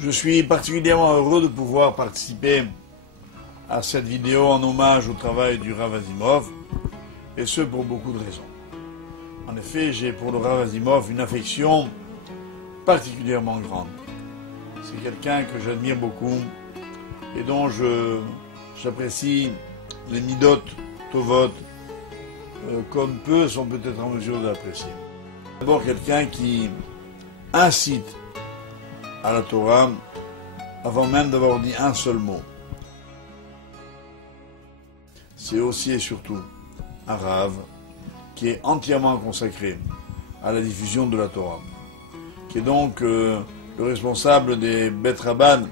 Je suis particulièrement heureux de pouvoir participer à cette vidéo en hommage au travail du Rav Asimov, et ce pour beaucoup de raisons. En effet, j'ai pour le Rav Asimov une affection particulièrement grande. C'est quelqu'un que j'admire beaucoup et dont j'apprécie les midot tovot comme peu sont peut-être en mesure de l'apprécier. D'abord quelqu'un qui incite à la Torah avant même d'avoir dit un seul mot. C'est aussi et surtout un Rav qui est entièrement consacré à la diffusion de la Torah, qui est donc le responsable des Bet Rabban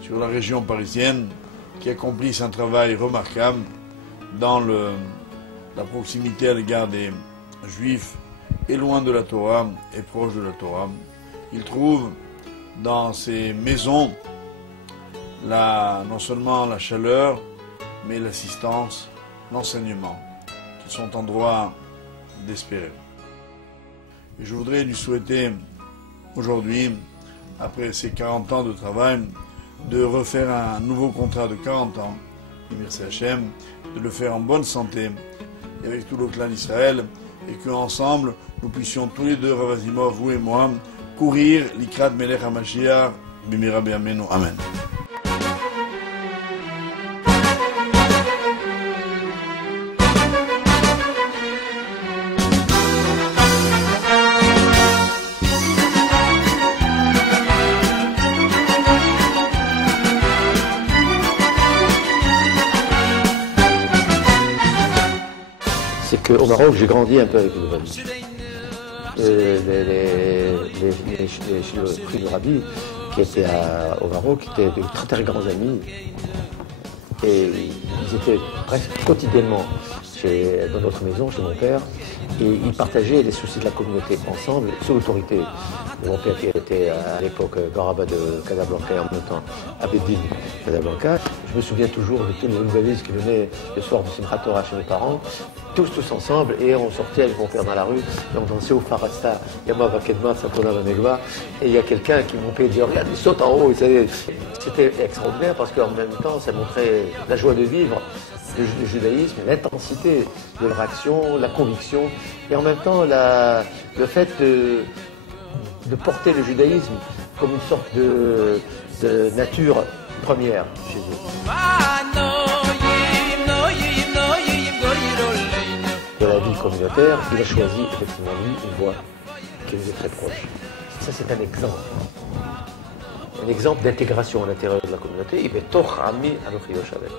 sur la région parisienne, qui accomplissent un travail remarquable dans la proximité à l'égard des Juifs et loin de la Torah et proche de la Torah. Il trouve dans ces maisons non seulement la chaleur, mais l'assistance, l'enseignement, qui sont en droit d'espérer. Et je voudrais lui souhaiter aujourd'hui, après ces 40 ans de travail, de refaire un nouveau contrat de 40 ans, et merci Hachem, de le faire en bonne santé, et avec tout le clan d'Israël, et qu'ensemble, nous puissions tous les deux, Rav Asimov, vous et moi, courir l'Ikrat Melech HaMashiach, Bimira B'Yameinu. Amen. C'est qu'au Maroc, j'ai grandi un peu avec le Rabbi. Les prix du Rabbi, qui étaient au Maroc, étaient de très très grands amis. Et ils étaient presque quotidiennement dans notre maison, chez mon père, et ils partageaient les soucis de la communauté ensemble, sous l'autorité de mon père qui était à l'époque Garaba de Casablanca et en même temps Abedin Casablanca. Je me souviens toujours de tous les nouvelles qui venaient le soir du Simchat Torah chez mes parents, tous ensemble, et on sortait avec mon père dans la rue, et on dansait au Farasta, Yama Vakedma, Sapona Vanegva, et il y a quelqu'un qui montait et disait, regarde, il saute en haut. C'était extraordinaire parce qu'en même temps, ça montrait la joie de vivre, le judaïsme, l'intensité de leur action, la conviction, et en même temps le fait de porter le judaïsme comme une sorte de nature première chez eux. De la vie communautaire, il a choisi effectivement lui une voie qui nous est très proche. Ça, c'est un exemple. Un exemple d'intégration à l'intérieur de la communauté. Il est toch ami anochi yoshaveh.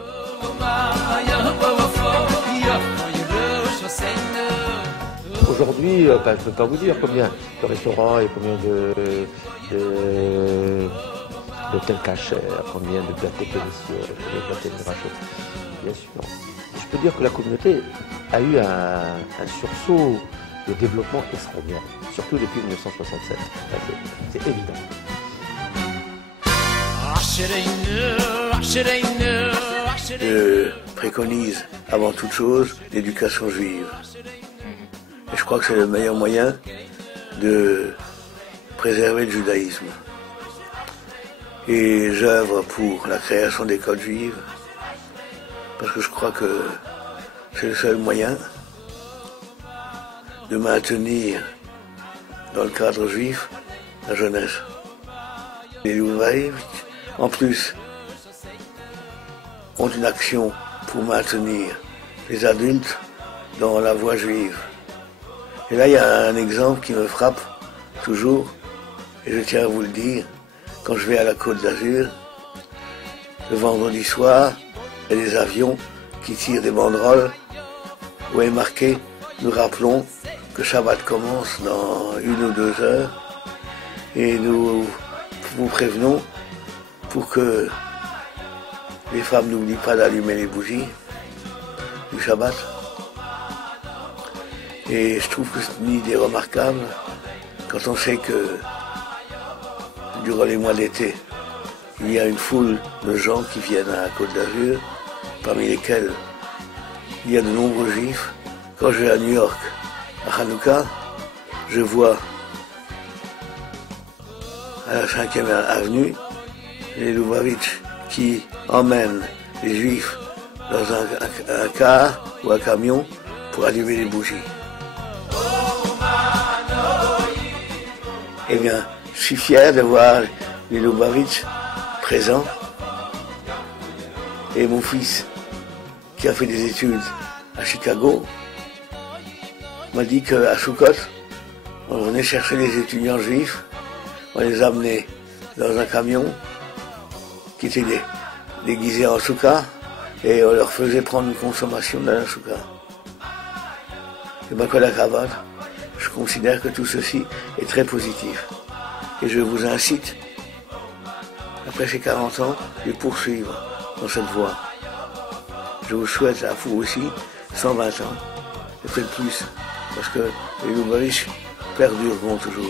Aujourd'hui, je ne peux pas vous dire combien de restaurants et combien d'hôtels cachers, combien de bibliothèques délicieuses, combien de bibliothèques de rachat. Bien sûr. Je peux dire que la communauté a eu un sursaut de développement extraordinaire, surtout depuis 1967. C'est évident. Je préconise avant toute chose l'éducation juive. Et je crois que c'est le meilleur moyen de préserver le judaïsme. Et j'œuvre pour la création d'écoles juives, parce que je crois que c'est le seul moyen de maintenir dans le cadre juif la jeunesse. Les Louvaïs, en plus, ont une action pour maintenir les adultes dans la voie juive. Et là, il y a un exemple qui me frappe toujours, et je tiens à vous le dire, quand je vais à la Côte d'Azur, le vendredi soir, il y a des avions qui tirent des banderoles où est marqué « Nous rappelons que Shabbat commence dans 1 ou 2 heures et nous vous prévenons pour que les femmes n'oublient pas d'allumer les bougies du Shabbat ». Et je trouve que c'est une idée remarquable quand on sait que durant les mois d'été, il y a une foule de gens qui viennent à la Côte d'Azur, parmi lesquels il y a de nombreux juifs. Quand je vais à New York, à Hanouka, je vois à la 5e avenue, les Lubavitch qui emmènent les Juifs dans un car ou un camion pour allumer les bougies. Eh bien, je suis fier de voir les Lubavitch présents. Et mon fils, qui a fait des études à Chicago, m'a dit qu'à Sukkot, on venait chercher les étudiants juifs, on les amenait dans un camion qui était déguisé en soukha et on leur faisait prendre une consommation de la soukha. Et ma collègue, je considère que tout ceci est très positif. Et je vous incite, après ces 40 ans, de poursuivre dans cette voie. Je vous souhaite à vous aussi 120 ans, et peut-être plus, parce que les Lubavitch perdureront toujours.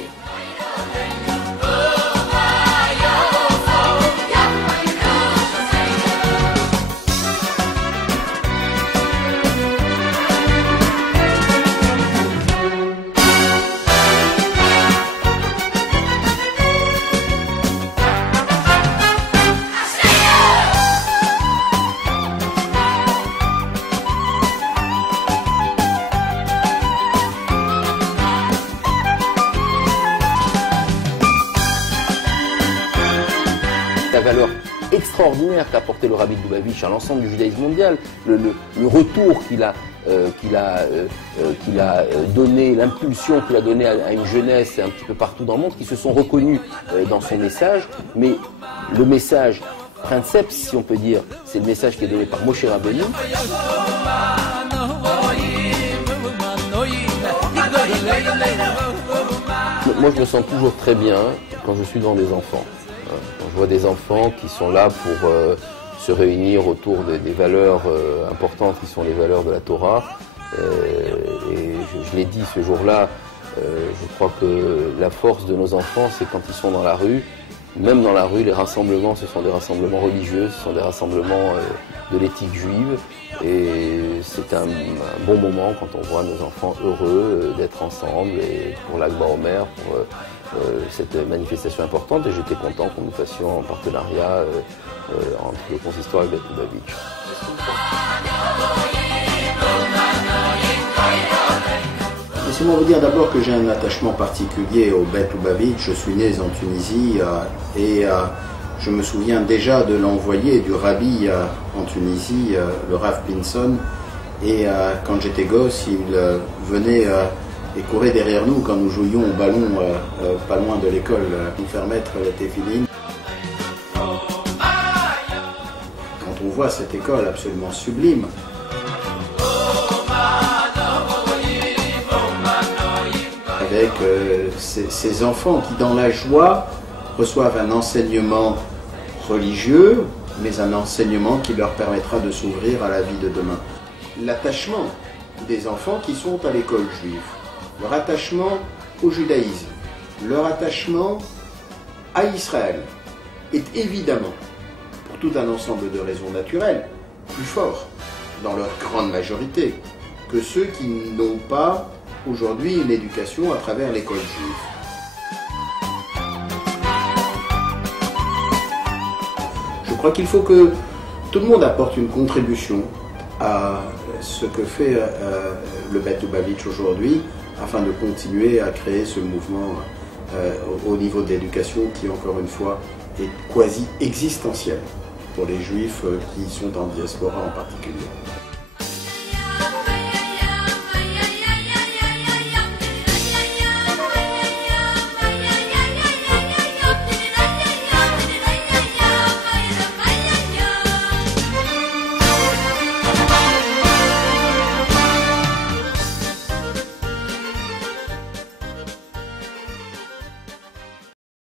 La valeur extraordinaire qu'a apporté le Rabbi de Lubavitch à l'ensemble du judaïsme mondial, le retour qu'il a donné, l'impulsion qu'il a donnée à une jeunesse un petit peu partout dans le monde, qui se sont reconnus dans son message, mais le message princeps, si on peut dire, c'est le message qui est donné par Moshe Rabbeinu. Moi, je me sens toujours très bien quand je suis devant des enfants. Quand je vois des enfants qui sont là pour se réunir autour des valeurs importantes qui sont les valeurs de la Torah. Et je l'ai dit ce jour-là, je crois que la force de nos enfants, c'est quand ils sont dans la rue. Même dans la rue, les rassemblements, ce sont des rassemblements religieux, ce sont des rassemblements de l'éthique juive. Et c'est un bon moment quand on voit nos enfants heureux d'être ensemble et pour l'Ag Baomer, pour cette manifestation importante. Et j'étais content que nous fassions en partenariat entre le consistoire et Bet Lubavitch. Laissez-moi vous dire d'abord que j'ai un attachement particulier au Bet Lubavitch. Je suis né en Tunisie et je me souviens déjà de l'envoyé du rabbi en Tunisie, le Rav Pinson. Et quand j'étais gosse, il venait et courait derrière nous quand nous jouions au ballon pas loin de l'école, nous faire mettre la téphilin. Quand on voit cette école absolument sublime, avec ces enfants qui, dans la joie, reçoivent un enseignement religieux, mais un enseignement qui leur permettra de s'ouvrir à la vie de demain. L'attachement des enfants qui sont à l'école juive, leur attachement au judaïsme, leur attachement à Israël est évidemment, pour tout un ensemble de raisons naturelles, plus fort, dans leur grande majorité, que ceux qui n'ont pas aujourd'hui une éducation à travers l'école juive. Je crois qu'il faut que tout le monde apporte une contribution à ce que fait le Bet Lubavitch aujourd'hui, afin de continuer à créer ce mouvement au niveau de l'éducation qui, encore une fois, est quasi existentiel pour les Juifs qui sont en diaspora en particulier.